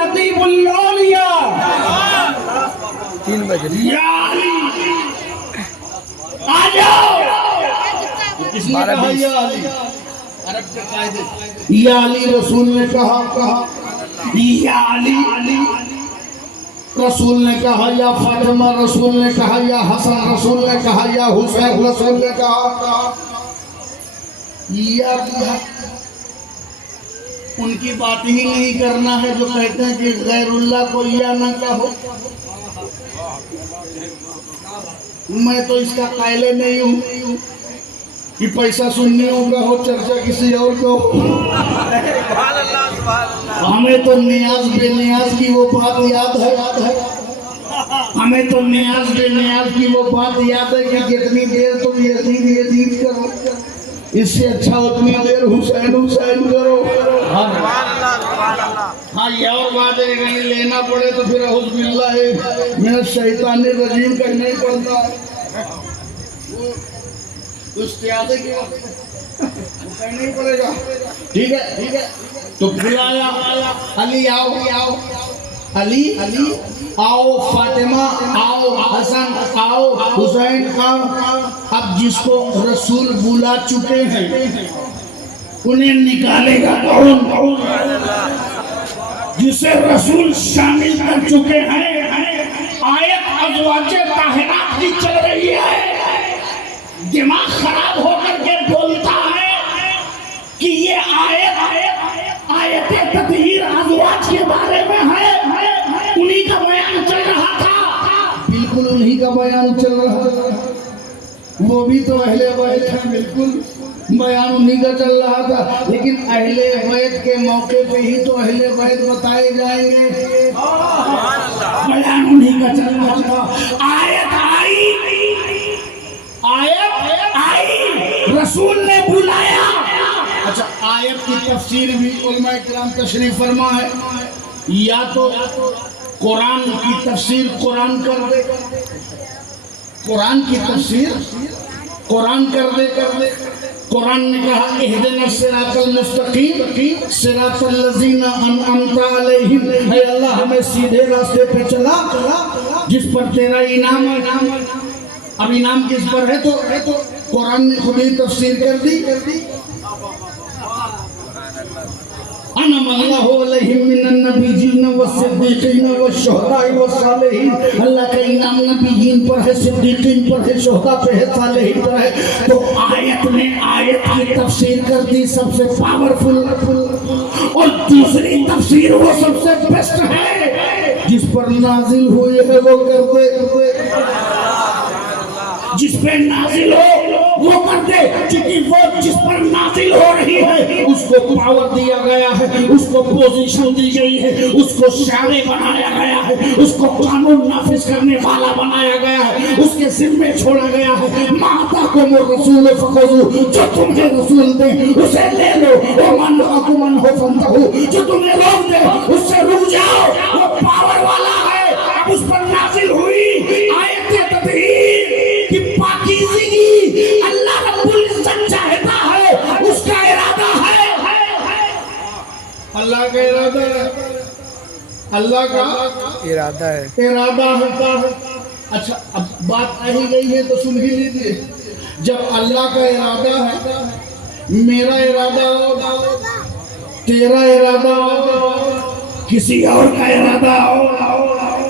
नकीबुल औलिया 3 बजे या अली आ जाओ। किसने कहा या अली? अरब के कायदे या अली रसूल ने कहा या अली रसूल ने कहा, या फातिमा रसूल ने कहा, या हसन रसूल ने कहा, या हुसैन रसूल ने कहा, या उनकी बात ही नहीं करना है जो कहते हैं कि गैरुल्लाह को या न कहो। मैं तो इसका कायले नहीं हूँ कि पैसा सुन्नियों का हो, चर्चा किसी और को। हमें तो नियाज बेनियाज की वो बात याद है। हमें तो नियाज बेनियाज की वो बात याद है कि जितनी देर तुम यजीद करो, इससे अच्छा उतनी देर हुसैन करो। हाँ, ये और बात है, कहीं लेना पड़े तो फिर अऊज़ुबिल्लाह मिनश शैतानिर रजीम कहना ही पड़ता है। कुछ याद है कि कहना ही पड़ेगा। ठीक है। तो बुलाया, अली आओ, अली आओ, फातिमा आओ, हसन आओ, हुसैन आओ। अब जिसको रसूल बुला चुके हैं उन्हें निकालेगा कौन? जिसे रसूल शामिल कर चुके हैं। आयत अज़वाजे ताहिरात की चल रही है, दिमाग खराब होकर के बोलता है कि ये आयत तत्हीर अज़वाज के बारे में है, उन्हीं का बयान चल रहा था। बिल्कुल उन्हीं का बयान चल रहा था। वो भी तो अहले बैत है, बिल्कुल बयान उन्हीं का चल रहा था। लेकिन अहले बैत के मौके पे ही तो अहले बैत बताए जाएंगे। बयान उन्हीं का चल रहा था। आयत आई, रसूल ने बुलाया। अच्छा, आयत की तफसीर भी उलमा किराम तशरीफ फरमा है। या तो कुरान की तफसीर कुरान कर दे, कुरान की तफसीर कुरान कर दे। कुरान ने कहा इहदिनस सिरातल मुस्तकीम सिरातल लज़ीना अनअमता अलैहिम, है अल्लाह हमें सीधे रास्ते पे चला जिस पर तेरा इनाम है। अब इनाम किस पर है? तो कुरान ने खुद ही तफसीर कर दी। अनअमल्लाहु अलैहिम मिनन नबिय्यीन वस्सिद्दीकीन वश्शुहदाई वस्सालिहीन। अल्लाह का इनाम नबिय्यीन पर है, सिद्दीकीन पर है, शुहदा पे है, सालिहीन पर है। तो आयत की तफसीर कर दी सबसे पावरफुल, और दूसरी तफसीर वो सबसे बेस्ट है जिस पर नाजिल हुई है वो कर दे। जिस पे नाजिल हो वो कर दे, क्योंकि वो जिस पर नाजिल हो रही है उसको पावर दिया गया है, उसको पोजीशन दी गई है, उसको शारे बनाया गया है, उसको कानून नाफिज करने वाला बनाया गया है, उसके जिम्मे छोड़ा गया है। माता को रसूल फखुज़ू, जो तुम्हें रसूल दे उसे ले लो। वो मन हो फंतहू, जो तुम्हें रोक दे उससे रुक जाओ। वो पावर वाला है। अब उस पर नाजिल हुई आयत तत्हीर की पाकीज़गी। अल्लाह रब्बुल इज्जत चाहता है, उसका इरादा है। अल्लाह का इरादा है, अल्लाह का इरादा है। अच्छा, अब बात आ ही गई है तो सुन ही लीजिए। जब अल्लाह का इरादा है, मेरा इरादा होगा, तेरा इरादा होगा, किसी और का इरादा होगा।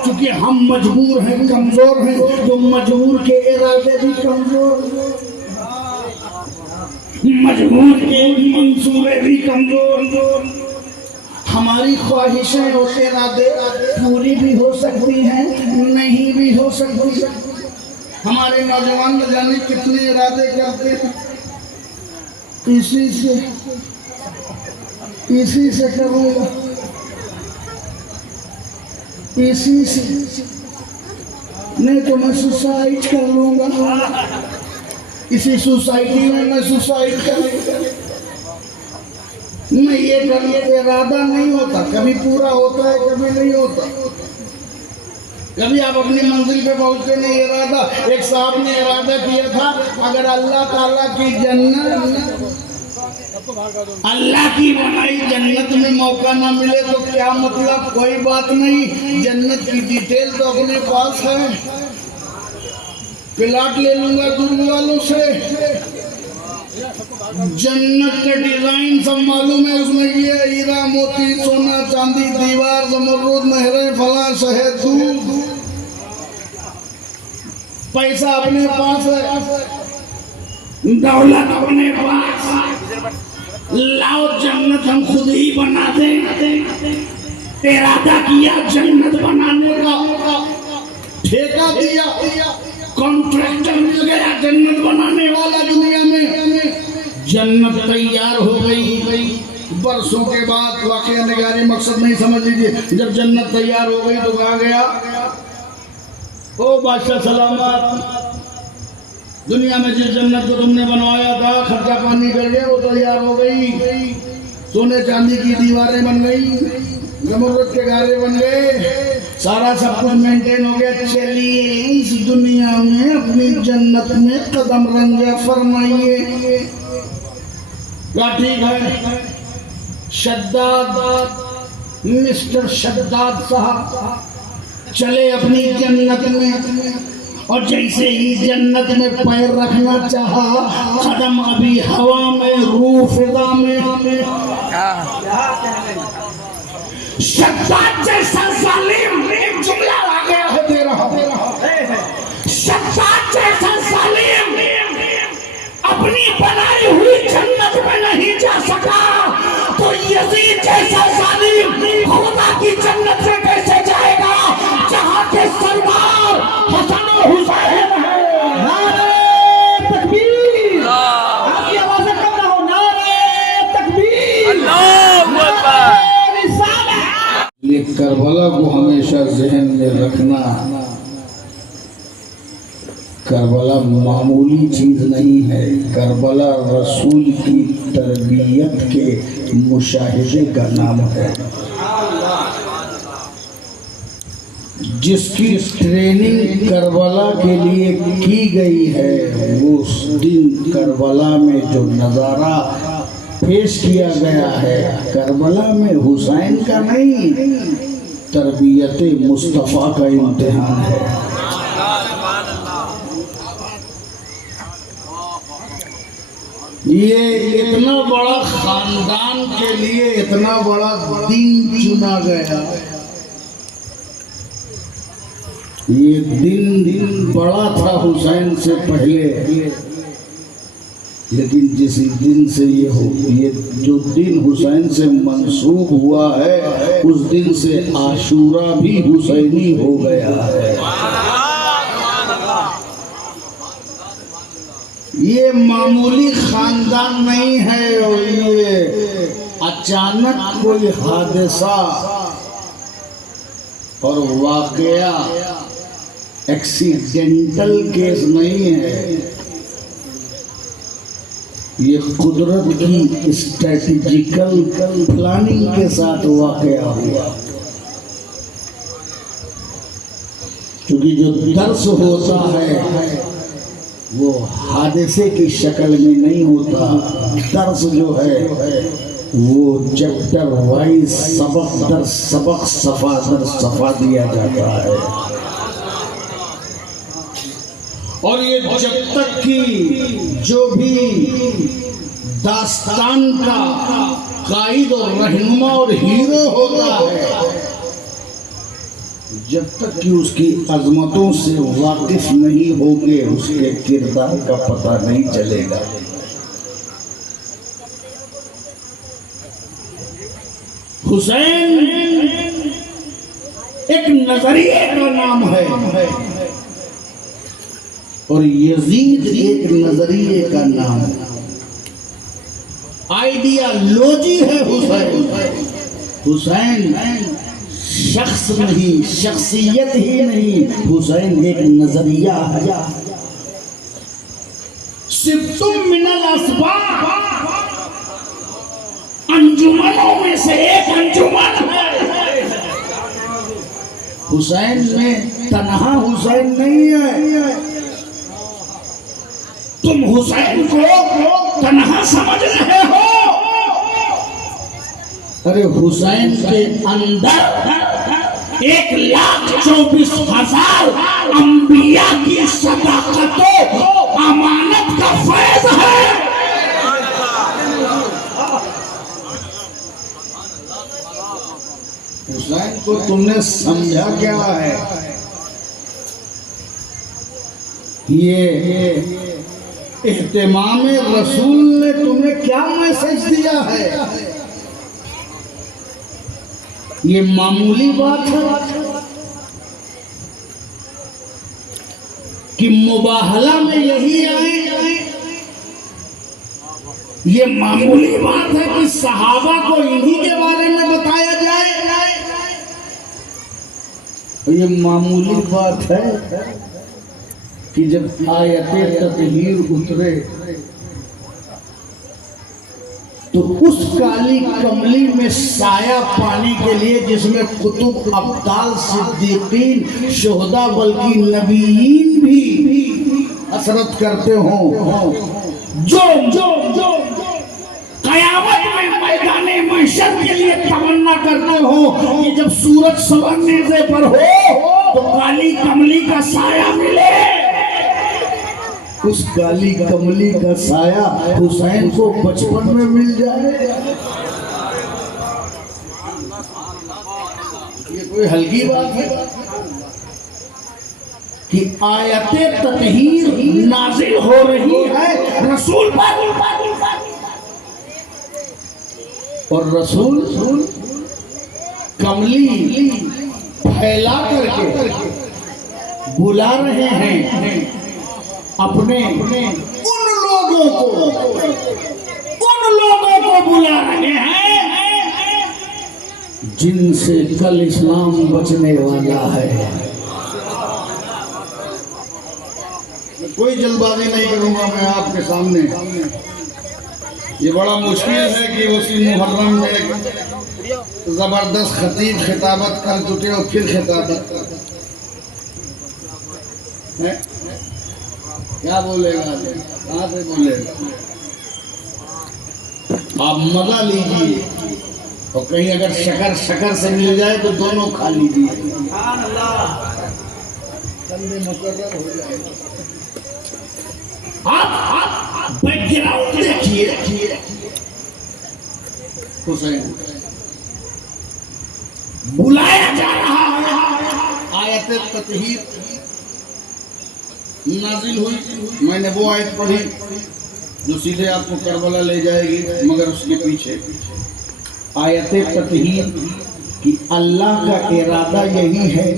क्योंकि हम मजबूर हैं, कमजोर हैं, तो मजबूर के इरादे भी कमजोर, मजबूर के मंसूबे भी कमजोर। हमारी ख्वाहिशें और इरादे पूरी भी हो सकती हैं, नहीं भी हो सकती। हमारे नौजवान न जाने कितने इरादे करते हैं, इसी से करूँगा, इसी से नहीं तो मैं सुसाइड कर लूँगा, इसी सोसाइटी में मैं सुसाइड करूँगा। नहीं, ये इरादा नहीं होता, कभी पूरा होता है, कभी नहीं होता। कभी आप अपनी मंजिल पे पहुंचते नहीं। इरादा, एक साहब ने इरादा किया था, अगर अल्लाह ताला की जन्नत अल्लाह की बनाई जन्नत में मौका ना मिले तो क्या मतलब, कोई बात नहीं, जन्नत की डिटेल तो अपने पास है, प्लाट ले लूंगा दूर वालों से। जन्नत का डिजाइन सब मालूम है, उसमें ये हीरा मोती सोना चांदी दीवार जमरूद नहरें फला शहद दूध, पैसा अपने पास है, दौलत अपने पास, लाओ जन्नत हम खुद ही बना दें। इरादा किया जन्नत बनाने का, ठेका दिया, कॉन्ट्रैक्टर मिल गया जन्नत बनाने वाला दुनिया में, जन्नत तैयार हो गई। बरसों के बाद वाकया निगारी मकसद नहीं समझ लीजिए, जब जन्नत तैयार हो गई तो कहा गया ओ बादशाह सलामत, दुनिया में जिस जन्नत को तुमने बनवाया था खर्चा पानी कर गया, वो तैयार हो गई, सोने चांदी की दीवारें बन गई, जमरूद के गारे बन गए, सारा सब कुछ मेंटेन हो गया। चलिए इस दुनिया में अपनी जन्नत में कदम रंगा फरमाइए। क्या ठीक है शद्दाद, मिस्टर शद्दाद साहब चले अपनी जन्नत में, और जैसे ही जन्नत में पैर रखना चाहा, कदम अभी हवा में, रूह फिजा में, शद्दाद जैसा जालिम, एक जुमला आ गया है दे रहा हूं, शद्दाद जैसा जालिम अपनी बनाई हुई जन्नत में नहीं जा सका, तो यजीद जैसा जालिम खुदा की जन्नत में कैसे जाएगा, जहां के सरदार हसन हुसैन है। नारे तकबीर, आपकी आवाज़ें कम ना हो, नारे तकबीर, अल्लाहू अकबर। ये करबला को हमेशा जहन में रखना, करबला मामूली चीज नहीं है, करबला रसूल की तरबियत के मुशाहिदे का नाम है। जिसकी ट्रेनिंग करबला के लिए की गई है, वो उस दिन करबला में जो नज़ारा पेश किया गया है, करबला में हुसैन का नहीं, तरबियत मुस्तफ़ा का इम्तिहान है। ये इतना बड़ा खानदान के लिए इतना बड़ा दिन चुना गया, ये दिन बड़ा था हुसैन से पहले, लेकिन जिस दिन से ये जो दिन हुसैन से मंसूब हुआ है, उस दिन से आशूरा भी हुसैनी हो गया है। ये मामूली खानदान नहीं है, और ये अचानक कोई हादसा और वाकया एक्सीडेंटल केस नहीं है, ये कुदरत की स्ट्रेटेजिकल प्लानिंग के साथ वाकया हुआ। क्योंकि जो दर्स होता है वो हादसे की शक्ल में नहीं होता, दर्स जो है वो चैप्टर वाइज सबक दर सबक, सफा दर सफा दिया जाता है। और ये जब तक की जो भी दास्तान का कायद और रहनुमा और हीरो होता है, जब तक कि उसकी अजमतों से वाकिफ नहीं होगे, उसके किरदार का पता नहीं चलेगा। हुसैन एक नजरिए का नाम है, और यजीद एक नजरिए का नाम है, आइडियालॉजी है हुसैन। हुसैन शख्स नहीं, शख्सियत ही नहीं, हुसैन एक नजरिया है। सिब्तुम मिनल अस्बाब, अंजुमनों में से एक अंजुमन है। हुसैन में तन्हा हुसैन नहीं है। तुम हुसैन को तन्हा समझ रहे हो, अरे हुसैन के अंदर 1,24,000 अंबिया की सदाकतों अमानत का फैज है। हुसैन को तुमने समझा क्या है? ये इह्तिमाम रसूल ने तुम्हें क्या मैसेज दिया है? ये मामूली बात है कि मुबाहला में यही आए? ये मामूली बात है कि सहाबा को इन्हीं के बारे में बताया जाए? ये मामूली बात है कि जब आयते तत्हीर उतरे तो उस काली कमली में साया पाने के लिए जिसमें कुतुब, अब्दाल, सिद्दीकीन, शोहदा बल्कि नबीयीन भी हसरत करते हो, जो जो जो कयामत में मैदाने महशर के लिए तमन्ना करते हो कि जब सूरज सवरने से पर हो तो काली कमली का साया मिले। उस काली कमली का साया हुसैन को बचपन में मिल जाए, ये कोई हल्की बात है कि आयते तत्हीर नाज़िल हो रही है रसूल पर, और रसूल कमली फैला करके बुला रहे हैं अपने उन लोगों को बुला रहे हैं जिनसे कल इस्लाम बचने वाला है। कोई जल्दबाजी नहीं करूंगा मैं आपके सामने। ये बड़ा मुश्किल है कि उसी मुहर्रम में जबरदस्त खतीब खिताबत कर चुके और फिर खिताबत है? क्या बोलेगा? कहाँ से बोलेगा? आप मजा लीजिए और कहीं अगर शकर शकर से मिल जाए तो दोनों खा लीजिए, मुकर्रर हो जाएगा। आप बैकग्राउंड देखिए हुसैन बुलाया जा रहा है। आयत तत्हीर नाजिल हुई, मैंने वो आयत पढ़ी जो सीधे आपको करबला ले जाएगी, मगर उसके पीछे आयत तत्हीर कि अल्लाह का इरादा यही है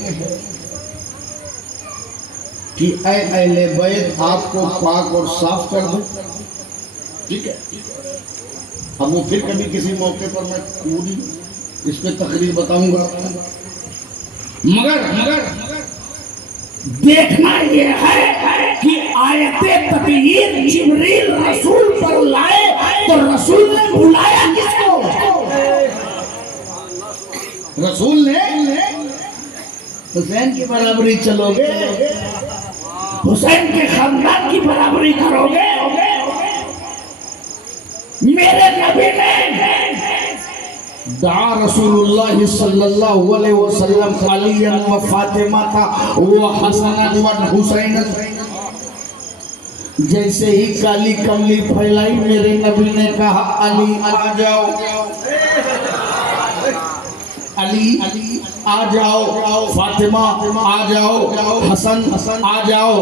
कि ऐ अहले बैत आपको पाक और साफ कर दो। ठीक है, अब वो फिर कभी किसी मौके पर मैं पूरी इस पे तकरीर बताऊंगा, मगर देखना ये है कि आयते तत्हीर जिब्रील रसूल पर लाए तो रसूल ने बुलाया किसको? रसूल ने हुसैन की बराबरी चलोगे, हुसैन के खानदान की बराबरी करोगे। मेरे नबी ने दआ रसूलुल्लाह सल्लल्लाहु अलैहि वसल्लम अलीयन व फातिमा था व हसन व हुसैन। जैसे ही काली कमली फैलाई मेरे नबी ने कहा अली आ जाओ, अली आ जाओ, फातिमा आ जाओ, हसन आ जाओ।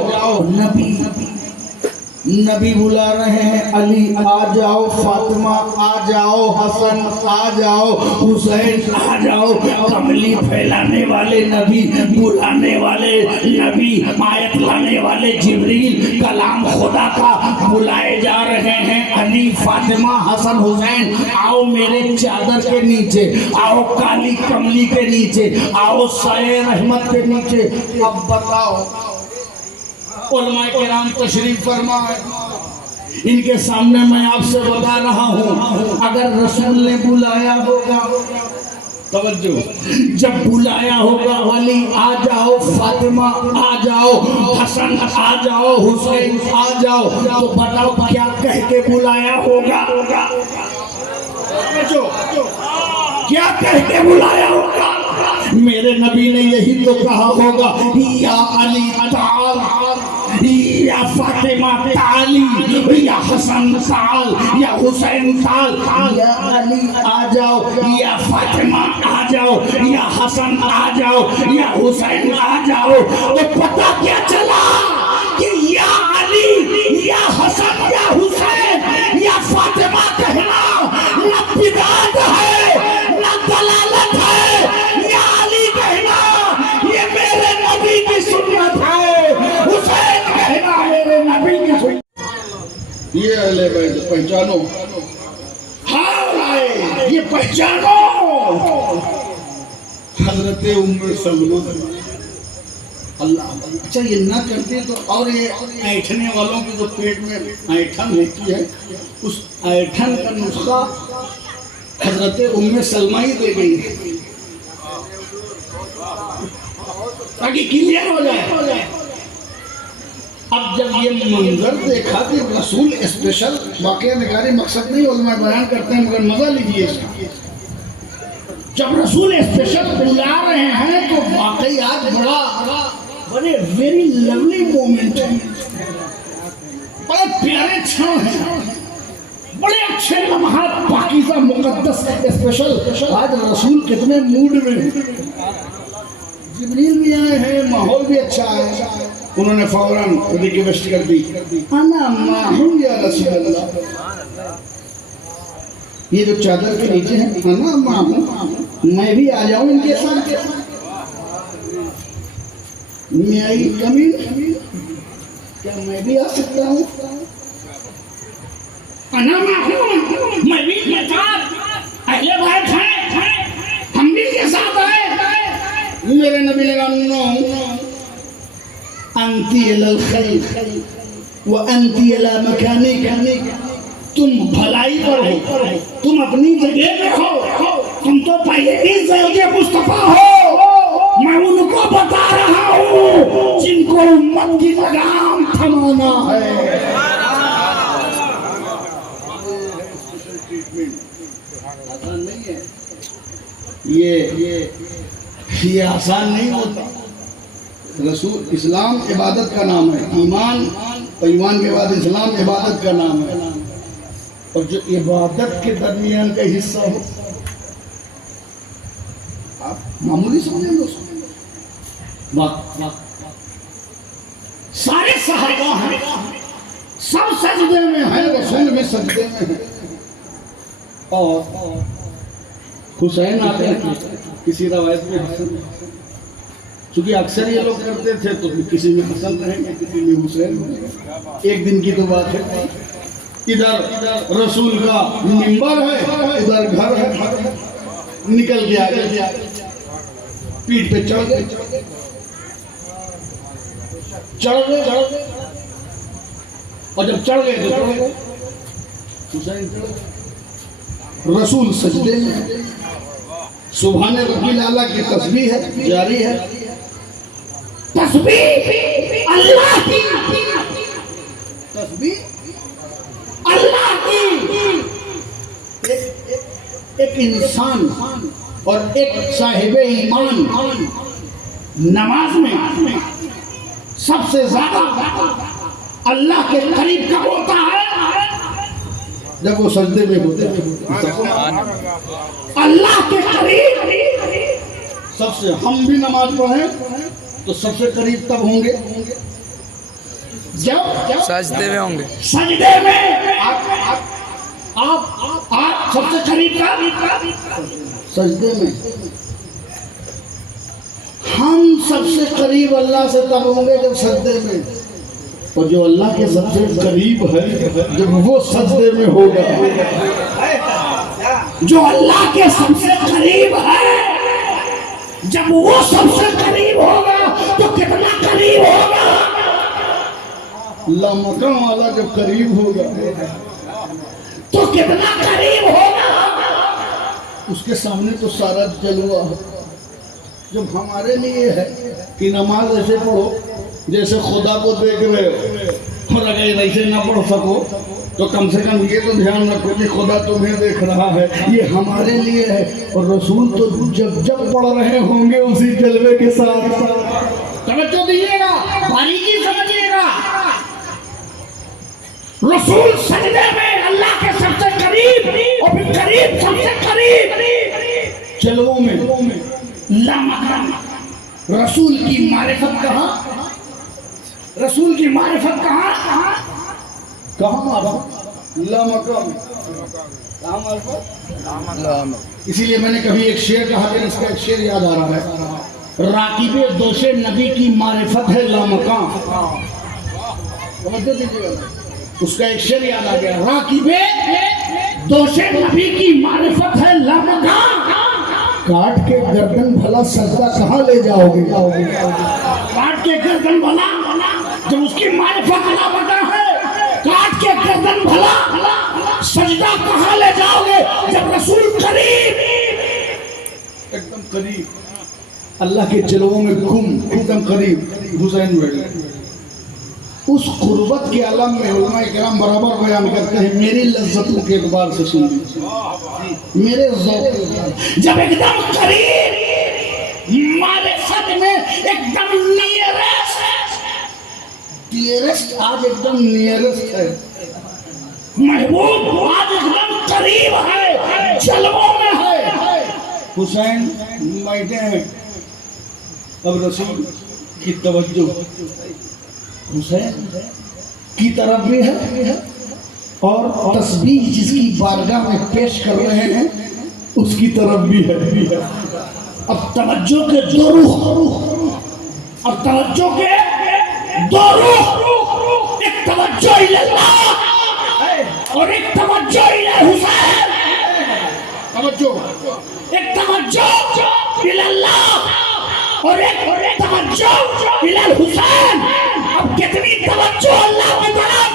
नबी बुला रहे हैं अली आ जाओ, फातिमा आ जाओ, हसन आ जाओ, हुसैन आ जाओ। कमली फैलाने वाले नबी, बुलाने वाले नबी, आयत लाने वाले जिब्रील, कलाम खुदा का बुलाए जा रहे हैं। अली, फातिमा, हसन, हुसैन आओ मेरे चादर के नीचे, आओ काली कमली के नीचे, आओ साए रहमत के नीचे। अब बताओ, उलमा किराम तशरीफ फरमा है, इनके सामने मैं आपसे बता रहा हूँ, अगर रसूल ने बुलाया होगा, तवज्जो, जब बुलाया होगा अली आ जाओ, फातिमा आ जाओ, हसन आ जाओ, हुसैन आ जाओ, तो बताओ क्या कह के बुलाया होगा? क्या कह के बुलाया होगा? मेरे नबी ने यही तो कहा होगा, या अली ताल, या फातिमा ताली, या हसन ताल, या हुसैन ताल, या अली आ जाओ, या फातिमा आ जाओ, या हसन आ जाओ, या हुसैन आ जाओ। तो पता क्या चला कि या अली, या हसन, या हुसैन, या फातिमा कहना न बिदअत है न दलालत है, या अली कहना ये मेरे नबी की सुन्नत है, हुसैन कहना मेरे नबी की सुन्नत। ये अहले बैत पहचानो, हाँ ये पहचानो। हजरत उम्मे सलमा। अल्लाह, अच्छा ये ना करते तो, और ये ऐठने वालों की जो पेट में ऐठन होती है, उस ऐठन का नुस्खा हजरत उम्मे सलमा ही दे गई है ताकि क्लियर हो जाए। अब जब ये मंजर देखा कि रसूल स्पेशल, वाकया निगारी मकसद नहीं उलमा बयान करते हैं, मगर मजा लीजिए इसका। जब रसूल स्पेशल बुला रहे हैं तो वाकई आज बड़े वेरी लवली मोमेंट है, बड़े प्यारे क्षण हैं, बड़े अच्छे लम्हात, पाकीज़ा मुकद्दस स्पेशल। आज रसूल कितने मूड में, जिब्रील भी आए हैं, माहौल भी अच्छा है। उन्होंने फौरन रिक्वेस्ट कर दी, अना माहुम या रसूल अल्लाह। ये जो चादर के नीचे है, अना माहुम, मैं भी आ जाऊं इनके साथ। मैं आई कमी, क्या मैं भी आ सकता हूँ? अना माहुम, मैं भी के साथ, अहले बैत हैं, हम भी के साथ आए। मेरे नबी ने कहा, अंती अलल खैर व अंती अला मकानिक, तुम भलाई पर हो, तुम अपनी जगह पे हो, तुम तो पहले ही ज़ौजे मुस्तफा हो। मैं उनको बता रहा हूँ जिनको उम्मत की लगाम थमाना है। आसान नहीं है ये आसान नहीं होता। रसूल, इस्लाम इबादत का नाम है, ईमान और ईमान के बाद इस्लाम इबादत का नाम है। और जो इबादत के दरमियान का हिस्सा हो, आप मामूली समझे लो। सारे सहाबा हैं, सब सजदे में हैं, रसूल भी सजदे में हैं। और हुसैन आते हैं, किसी रवायत में हसन, चूंकि अक्सर ये लोग करते थे तो किसी में हसन रहेंगे, किसी में हुसैन रहेंगे। एक दिन की तो बात है, इधर रसूल का मिंबर है, इधर घर है, निकल के आगे पीठ पे चढ़ गए, और जब चढ़ गए तो चढ़ गए, हुसैन चढ़ गए, रसूल सजदे में। सुभान रब्बिल आला की तस्बीह है, जारी है, तस्बीह अल्लाह की, तस्बीह अल्लाह की। एक इंसान और एक साहिबे ईमान नमाज में सबसे ज्यादा अल्लाह के करीब कब होता है? जब वो सजदे में होते हैं। अल्लाह के करीब सबसे, हम भी नमाज पढ़े तो सबसे करीब तब होंगे जब सजदे में होंगे। सजदे में आप सबसे करीब का सजदे में। हम सबसे करीब अल्लाह से तब होंगे जब सजदे में, और जो अल्लाह के सबसे करीब है जब वो सजदे में होगा। जो अल्लाह के सबसे करीब है जब वो सबसे करीब होगा तो कितना करीब होगा? लामकाम वाला जब करीब होगा तो कितना करीब होगा? उसके सामने तो सारा जलवा है। जब हमारे लिए है कि नमाज ऐसे पढ़ो जैसे खुदा को देख रहे हो, और अगर ऐसे ना पढ़ सको तो कम से कम ये तो ध्यान रखो कि खुदा तुम्हें देख रहा है, ये हमारे लिए है। और रसूल तो जब जब पढ़ रहे होंगे उसी जलवे के साथ। तवज्जो दीजिएगा, बारीकी समझिएगा। रसूल सजदे में अल्लाह के सबसे करीब और फिर करीब सबसे करीब जलवों में लामकान। रसूल की मारिफत कहाँ, रसूल की मारिफत कहाँ कहाँ मारिफत लामकान। इसीलिए मैंने कभी एक शेर कहा, इसका एक शेर याद आ रहा है, राकिबे दोषे नबी की मारिफत है लामकान। समझते दीजिएगा, उसका एक शेर याद आ गया, राकिबे दोषे नबी की मारिफत है लामकान। काट के गर्दन भला सजदा कहाँ ले जाओगे, काट के गर्दन भला जब उसकी मारिफत लामकान है, काट के गर्दन भला सजदा कहाँ ले जाओगे जब रसूल करीब, एकदम करीब, अल्लाह के जलवों में गुम एकदम करीब हुसैन बैठे। उस कुर्बत के आलम में उलमा इकराम बराबर बयान करते हैं, मेरी लज्जतों के एतबार से सुन लीजिए, मेरे ज़ौक़ जब एकदम करीब मारिफत में एकदम नियरेस्ट आज एकदम नियरेस्ट है, महबूब आज एकदम करीब है, जलवों में है। हुसैन बैठे हैं, अब रसूल की तवज्जो हुसैन की तरफ भी है और तस्बीह जिसकी बारगाह में पेश कर रहे हैं उसकी तरफ भी है। अब तवज्जो के दो रुख, अब तवज्जो के दो रुख, एक तवज्जो इल्लाह और एक तवज्जो इल्ला हुसैन। तवज्जो, एक तवज्जो इल्लाह और एक तवज्जो इल्ला हुसैन। अब कितनी तवज्जो अल्लाह की तरफ,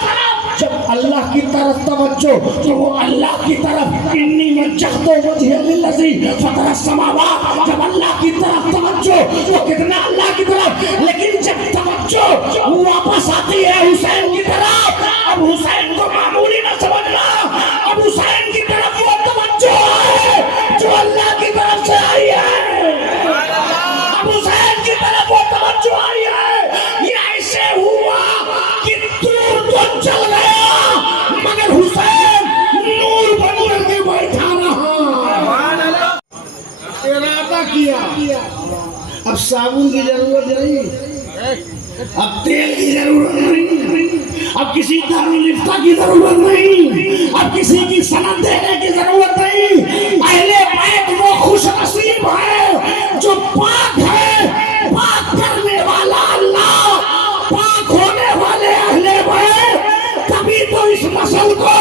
जब अल्लाह की तरफ तवज्जो तो वो अल्लाह की तरफ, इन्नी वज्जहतु वजहिया लिल्लज़ी फतरा समावात, जब अल्लाह की तरफ तवज्जो तो कितना अल्लाह की तरफ। लेकिन जब तवज्जो वापस आती है हुसैन की तरफ, अब हुसैन को मामूली न समझना, अब हुसैन की तरफ वो तवज्जो है जो अल्लाह की तरफ से आई है, अब हुसैन की तरफ वो तवज्जो आई है। ये ऐसे हुआ कि दूर तो चल गया मगर हुसैन नूर बन के बैठा रहा, इरादा किया। अब साबुन की जरूरत नहीं, अब तेल की जरूरत नहीं, अब किसी दारुलिफ्ता की जरूरत नहीं, अब किसी की सनद देने की जरूरत नहीं। अहले बैत वो खुश नसीब है जो पाक है, पाक करने वाला अल्लाह, पाक होने वाले अहले बैत। कभी तो इस मसल को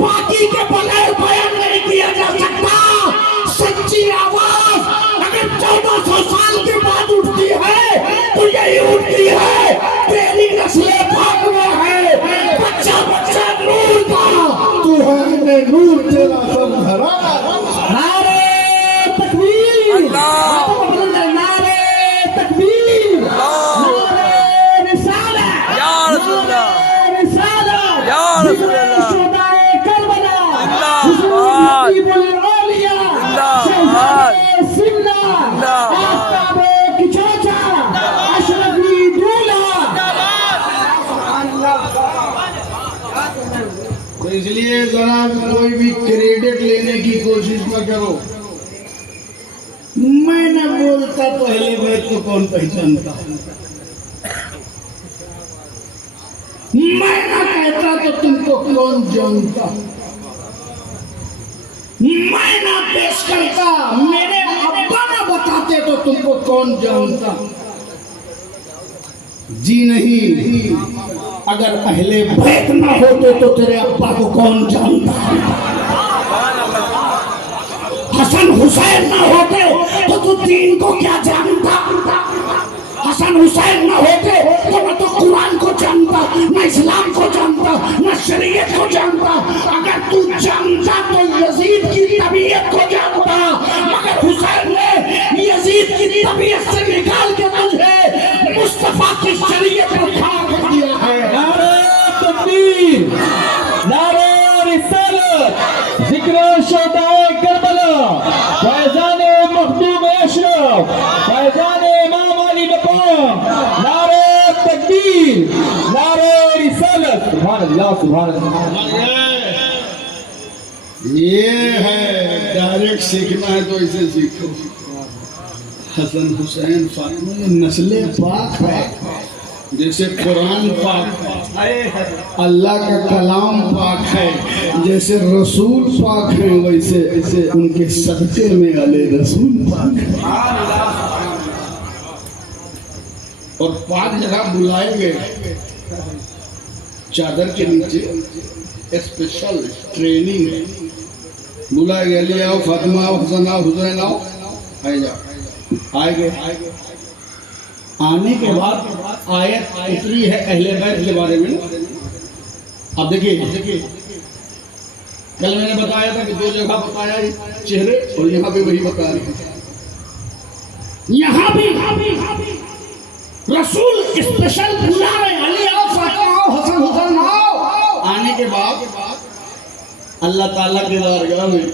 पाकी के बगैर बयान नहीं किया जा सकता। सच्ची आवाज अगर 1400 साल के बाद उठती है तो यही उठती है, तेरी नस्लें भाग में है, बच्चा बच्चा नूर का, तू है नूर तेरा सब भरा। नारे तकबीर, नारे तकबीर, नारे रिसालत, या रसूलल्लाह, रिसालत, या रसूलल्लाह, शुहदाए करबला, जिंदाबाद, जिंदाबाद, इसलिए जरा कोई भी क्रेडिट लेने की कोशिश न करो। मैं न बोलता पहले बैत को कौन पहचानता, मैं न कहता तो तुमको कौन जानता, मैं न पेश करता, मेरे अब्बा न बताते तो तुमको कौन जानता। जी नहीं, अगर अहले बैत ना होते तो तेरे अब्बा को कौन जानता। हसन हुसैन ना होते तो तू दीन को क्या जानता। हसन हुसैन ना होते तो न तो कुरान को जानता, न इस्लाम को जानता, न शरीयत को जानता। अगर तू जानता तो यजीद की तबीयत को जानता, मगर हुसैन ने यजीद की तबीयत से निकाल के तुझे मुस्तफा की शरीयत को खड़ा कर दिया है। नारे तकबीर, नारे तकबीर, नारे रिसालत, सुभान अल्लाह सुभान अल्लाह। ये है डायरेक्ट सीखना है तो इसे सीखो। हसन हुसैन फातिमा ये नस्ल पाक है, जैसे कुरान पाक है, अल्लाह का कलाम पाक है, जैसे रसूल पाक है, वैसे उनके सदके में अले रसूल पाक है। और पाक जगह बुलाएंगे चादर के नीचे स्पेशल ट्रेनिंग है, बुलाए गए, ले आओ फातिमा आओ, हसन आओ, हुसैन आओ, आए जाओ, आए गए। आने के बाद आयत उतरी है अहले बैत के बारे में। अब देखिए कल मैंने बताया था कि दो जगह बताया चेहरे, और यहाँ पे वही बता रहे हैं। यहाँ भी रसूल स्पेशल बुला रहे, अली आओ, फातिमा आओ, हसन हुसैन आओ। आने के बाद अल्लाह ताला के दरगाह में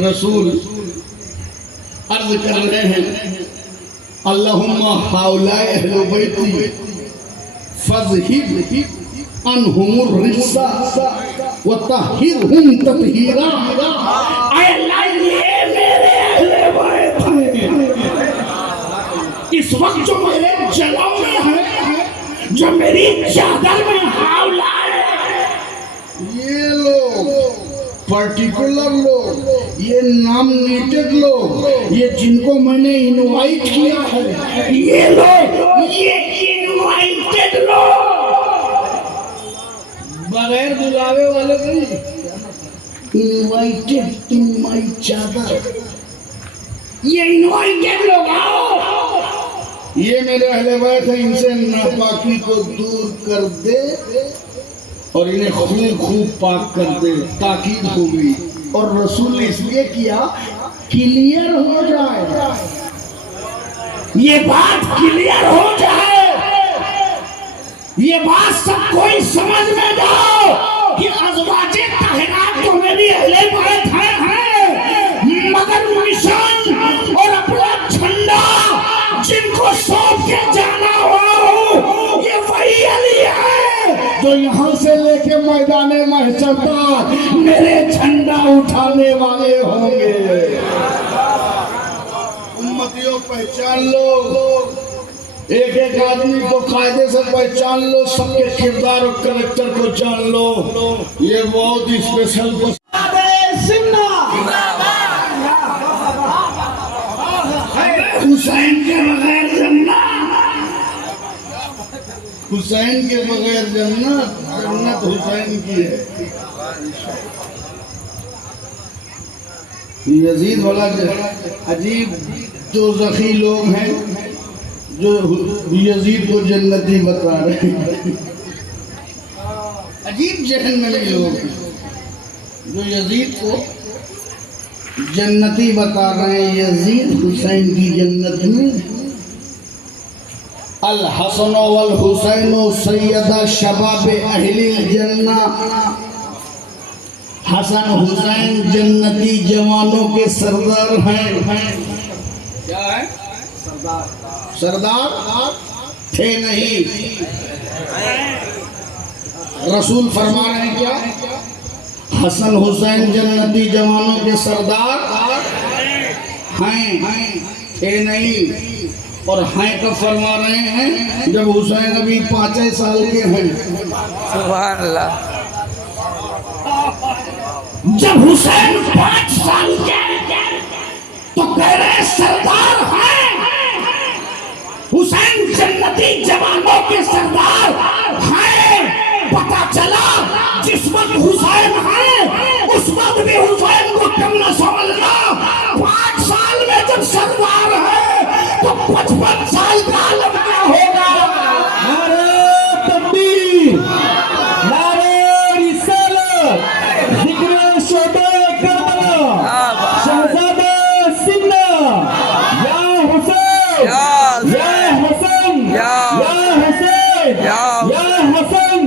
रसूल अर्ज कर रहे हैं, अल्लाहुम्मा हाउलाए अहले बैती फज़हिब अनहुमुर रिज्सा व तहिरहुम ततहीरा। ऐ अल्लाह ये मेरे अहले बैत हैं, इस वक्त जो मेरे जलव में है, जो मेरी चादर में हाउला है, ये लोग पर्टिकुलर लोग, ये नॉमिनेटेड लोग, ये जिनको मैंने इनवाइट किया है, ये लोग, ये इनवाइटेड लोग, बगैर बुलावे वाले नहीं, इनवाइटेड इन माय चादर, ये इनवाइटेड लोग आओ, ये मेरे अहले बैत है, इनसे नापाकी को दूर कर दे और इन्हें खूब पाक कर दे। ताकीद हो गई, और रसूल ने इसलिए किया क्लियर हो जाए, ये बात क्लियर हो जाए, ये बात सब कोई समझ में जाओ कि अज़वाजे ताहिरात तो मेरी अहले बैत हैं, मगर मिशन और अपना झंडा जिनको सौंप के जाना हो, ये वही अली है जो यहाँ से लेके मैदाने महशर तक मेरे झंडा उठाने वाले होंगे। उम्मतियों पहचान लो, एक एक आदमी को कायदे से पहचान लो, सबके किरदार और कैरेक्टर को जान लो, ये बहुत स्पेशल। हुसैन के बगैर जन्नत, हुसैन के बगैर जन्नत, जन्नत हुसैन की है। यजीद वाला अजीब जो ज़खी लोग हैं जो यजीद को जन्नती बता रहे हैं, अजीब जहन में लोग जो यजीद को जन्नती बता रहे हैं। यजीद हुसैन की जन्नत में अल हसन वल हुसैन सैयदा शबाब अहलिल जन्ना, हसन हुसैन जन्नती जवानों के सरदार हैं। क्या है? सरदार थे नहीं, रसूल फरमा रहे हैं क्या? हसन हुसैन जन्नती जवानों के सरदार हैं, थे नहीं। और हैं कब फरमा रहे हैं? जब हुसैन अभी 5 साल के हैं। सुभान अल्लाह। जब हुसैन 5 साल के तो कह रहे सरदार हैं, हुसैन जन्नती जवानों के सरदार हैं। पता चला जिस वक्त हुसैन है उस वक्त भी हुसैन को कम न समझना। 5 साल में जब सरदार है तो 55 साल का आलम क्या होगा? नारे तकबीर, नारे रिसालत, जिक्र शोबे करबला, शहजादा सिन्ना, या हुसैन, या हसन, या हुसैन, या हसन,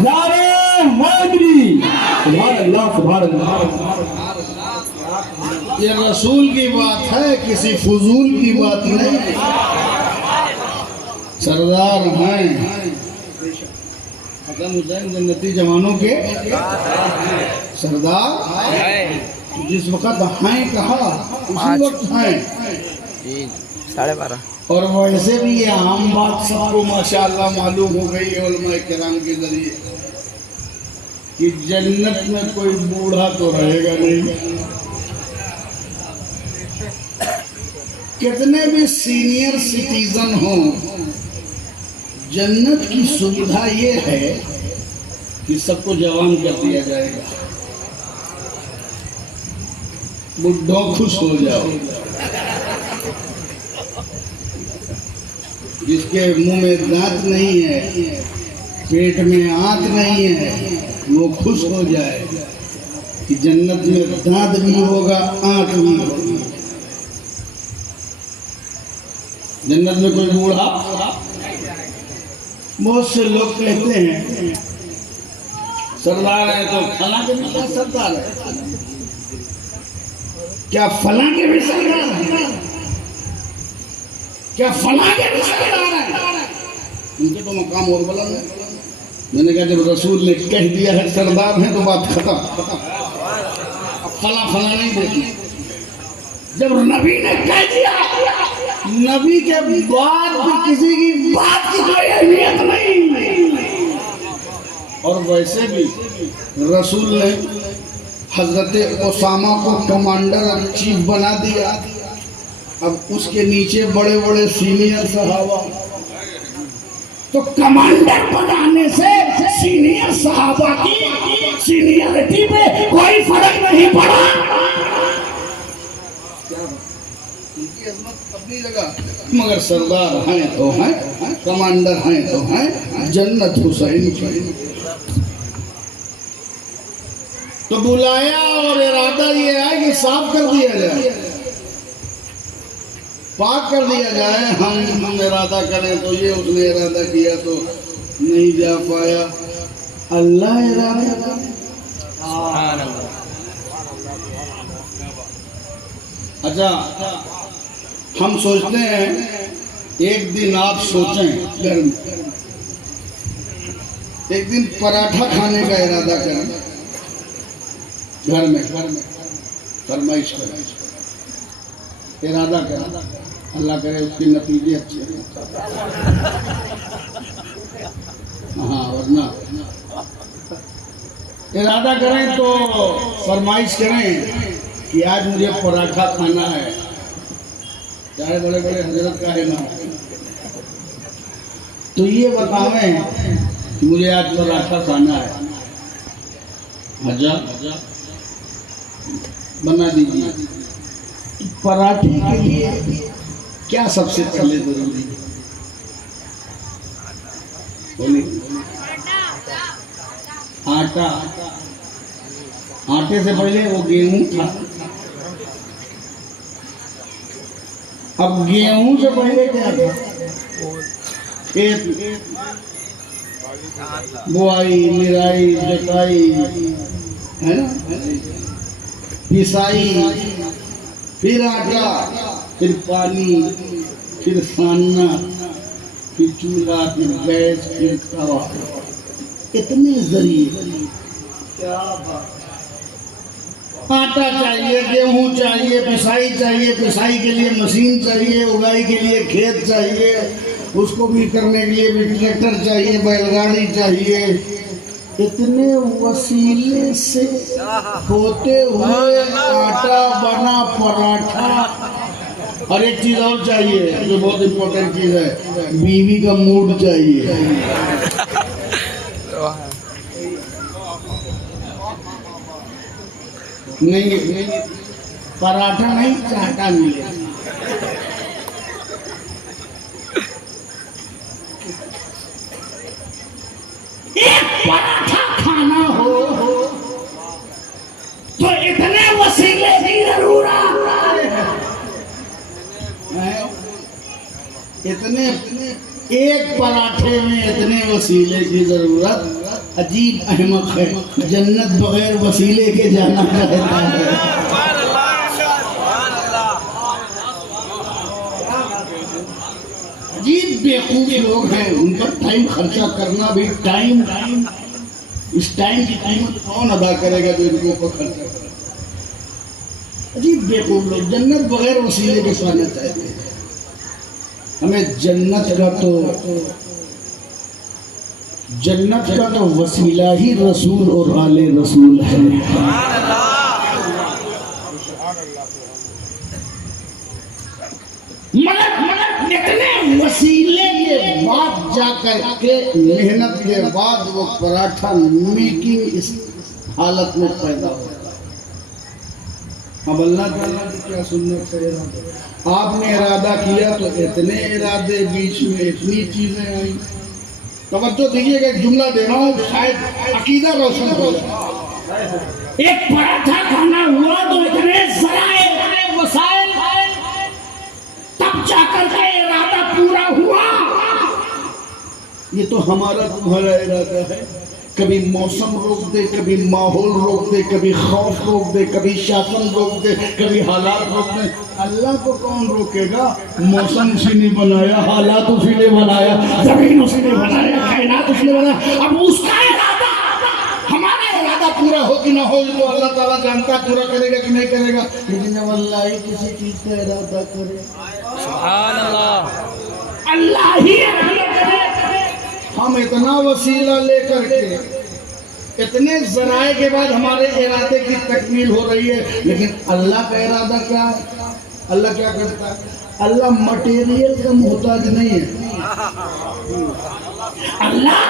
नारे हैदरी। सुभान अल्लाह, सुभान अल्लाह। ये रसूल की बात है, किसी फजूल की बात नहीं। सरदार हैं हसन हुसैन जन्नती जवानों के सरदार। जिस वक्त हैं कहा उसी वक्त हैं। जी 12:30। और वैसे भी ये आम बात सबको माशाअल्लाह मालूम हो गई है उलमा किराम के जरिए कि जन्नत में कोई बूढ़ा तो रहेगा नहीं। कितने भी सीनियर सिटीजन हो, जन्नत की सुविधा ये है कि सबको जवान कर दिया जाएगा। बुढ़ो खुश हो जाओ, जिसके मुंह में दांत नहीं है, पेट में आंत नहीं है, वो खुश हो जाए कि जन्नत में दांत भी होगा, आंत भी होगी। जन्नत में कोई बूढ़ा, बहुत से लोग कहते हैं सरदार है तो फला के भी सरदार है। क्या फला के भी सरदार है? क्या फला के भी सरदार है? उनके तो मकाम और बुलंद है। मैंने कहा जब रसूल ने कह दिया है सरदार है तो बात खत्म। अब फला फला नहीं देखी। जब नबी ने कह दिया, नबी के बाद भी किसी की बात की कोई अहमियत नहीं। और वैसे भी रसूल ने हजरत ओसामा को कमांडर चीफ बना दिया। अब उसके नीचे बड़े बड़े सीनियर सहाबा, तो कमांडर बनाने से सीनियर सहाबा की सीनियरिटी पे कोई फर्क नहीं पड़ा। उनकी अजमत अपनी जगह, मगर सरदार हैं तो हैं, कमांडर हैं तो हैं, जन्नत हुसैन की। तो बुलाया और इरादा ये है कि साफ कर दिया जाए, पाक कर दिया जाए। हम इरादा करें तो ये, उसने इरादा किया तो नहीं जा पाया। अल्लाह इरादा। अच्छा, हम सोचते हैं एक दिन आप सोचें घर में, एक दिन पराठा खाने का इरादा करें घर में फरमाइश करें, इरादा करें, अल्लाह करे उसके नतीजे अच्छे हैं। हाँ, वरना इरादा करें तो फरमाइश करें कि आज मुझे पराठा खाना है, चाहे बड़े बड़े हजरत का है ना, तो ये बतावें कि मुझे आज पराठा खाना है। अच्छा, बना दीजिए। पराठे के लिए क्या सबसे पहले जरूरी है? बोलिए। आटा। आटे से पहले वो गेहूं था। अब गेहूं से पहले क्या था? खेत, बुआई, निराई, जुताई, है ना, पिसाई, फिर आटा, फिर पानी, फिर सानना, फिर चूल्हा, फिर गैस, फिर तवा, इतने जरिए। क्या बात। आटा चाहिए, गेहूं चाहिए, पिसाई चाहिए, पिसाई के लिए मशीन चाहिए, उगाई के लिए खेत चाहिए, उसको भी करने के लिए भी ट्रैक्टर चाहिए, बैलगाड़ी चाहिए। इतने वसीले से होते हुए आटा बना पराठा। और एक चीज और चाहिए जो बहुत इम्पोर्टेंट चीज है, बीवी का मूड चाहिए। नहीं, पराठा नहीं, चाटा मिले। एक पराठा खाना हो तो इतने वसीले की जरूरत है। इतने एक पराठे में इतने वसीले की जरूरत अजीब अहमक है। जन्नत बगैर वसीले के जाना चाहता है। अजीब बेवकूफ लोग हैं, उन पर टाइम खर्चा करना भी टाइम, इस टाइम की कीमत कौन अदा करेगा जो इनको ऊपर खर्चा करे। अजीब बेवकूफ लोग जन्नत बगैर वसीले के पाना चाहते हैं। हमें जन्नत का तो वसीला ही रसूल और आले रसूल है। मगर इतने वसीले के बाद जाकर के मेहनत के बाद वो पराठा मेकिंग इस हालत में पैदा हो। अब अल्लाह ताला की क्या सुन्नत है, आपने इरादा किया तो इतने इरादे बीच में इतनी चीजें आई। तवज्जो दीजिएगा, एक जुमला दे रहा हूँ, शायद अकीदा रोशन हो जाए। एक पराठा खाना हुआ तो इतने ज़राए वसाइल, तब जाकर का इरादा पूरा हुआ। ये तो हमारा तुम्हारा इरादा है। कभी मौसम रोक दे, कभी माहौल रोक दे, कभी खौफ रोक दे, कभी शासन रोक दे, कभी हालात रोक दे। अल्लाह को कौन रोकेगा? मौसम उसी ने बनाया, हालात उसी ने बनाया, जमीन उसी ने बनाया, कायनात उसी ने बनाया। अब उसका इरादा, हमारा इरादा पूरा हो कि ना हो तो अल्लाह ताला जानता, पूरा करेगा कि नहीं करेगा। लेकिन जब अल्लाह ही किसी चीज का इरादा करे, सुभान अल्लाह, अल्लाह ही इरादा करे, हम इतना वसीला लेकर के इतने जराए के बाद हमारे इरादे की तकमील हो रही है। लेकिन अल्लाह का इरादा क्या है? अल्लाह क्या करता है? अल्लाह मटेरियल का मोहताज नहीं है। अल्लाह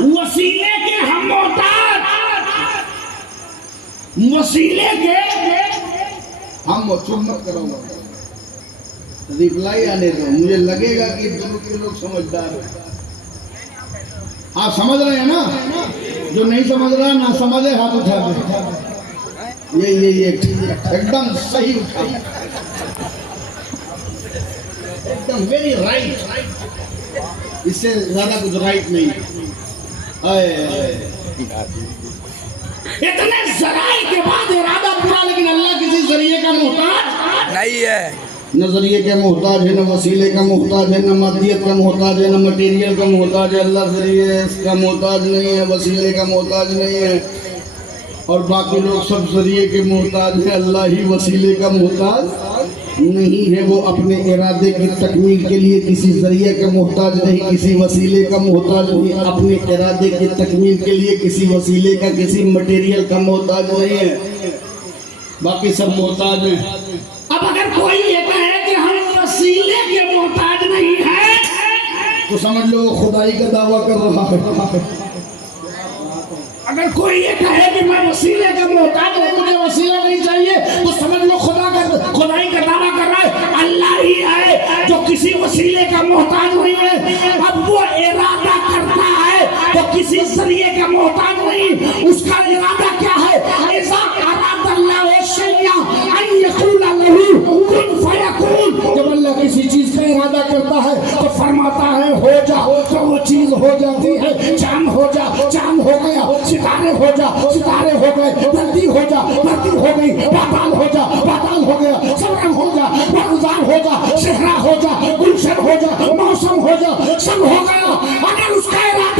वसीले के हम मोहताज, वसीले के हम। चुप मत करो, रिप्लाई आने दो। मुझे लगेगा कि दूर के लोग समझदार हैं। आप समझ रहे हैं ना? जो नहीं समझ रहा ना समझे हाथ उठा दे। ये एकदम सही उठा, एकदम वेरी राइट। इससे ज्यादा कुछ राइट नहीं। इतने जराए के बाद इरादा पूरा, लेकिन अल्लाह किसी जरिए का मोहताज नहीं है। नजरिए के मोहताज है, न वसीले का मोहताज है, न मादियत का मोहताज है, न मटेरियल का मोहताज है। अल्लाह जरिए का मोहताज नहीं है, वसीले का मोहताज नहीं है, और बाकी लोग सब जरिए के मोहताज है। अल्लाह ही वसीले का मोहताज नहीं है। वो अपने इरादे की तकमील के लिए किसी जरिए का मोहताज नहीं, किसी वसीले का मोहताज नहीं। अपने इरादे की तकमील के लिए किसी वसीले का, किसी मटेरियल का मोहताज नहीं है। बाकी सब मोहताज है। अब अगर कोई ये कहे कि हम वसीले के मोहताज नहीं है, तो समझ लो खुदाई का दावा कर रहा है। अगर कोई ये कहे कि मैं वसीले का मोहताज हूं, मुझे वसीला नहीं चाहिए, तो समझ लो खुदाई का दावा कर रहा है। अल्लाह ही है जो किसी वसीले का मोहताज नहीं है। अब वो इरादा करता है तो किसी जरिए का मोहताज नहीं। उसका इरादा क्या है? जब अल्लाह किसी चीज का इरादा करता है तो फरमाता है हो जा, तो वो चीज हो जाती है। चांद हो जा, चांद हो गया। सितारे हो जा, सितारे हो गए। धरती हो जा, धरती हो गई। पाताल हो जा, पाताल हो गया। सबरंग हो जा, बाजार हो जा, सेहरा हो जा, गुलशन हो जा, मौसम हो जा, सब हो गया। अगर उसका इरादा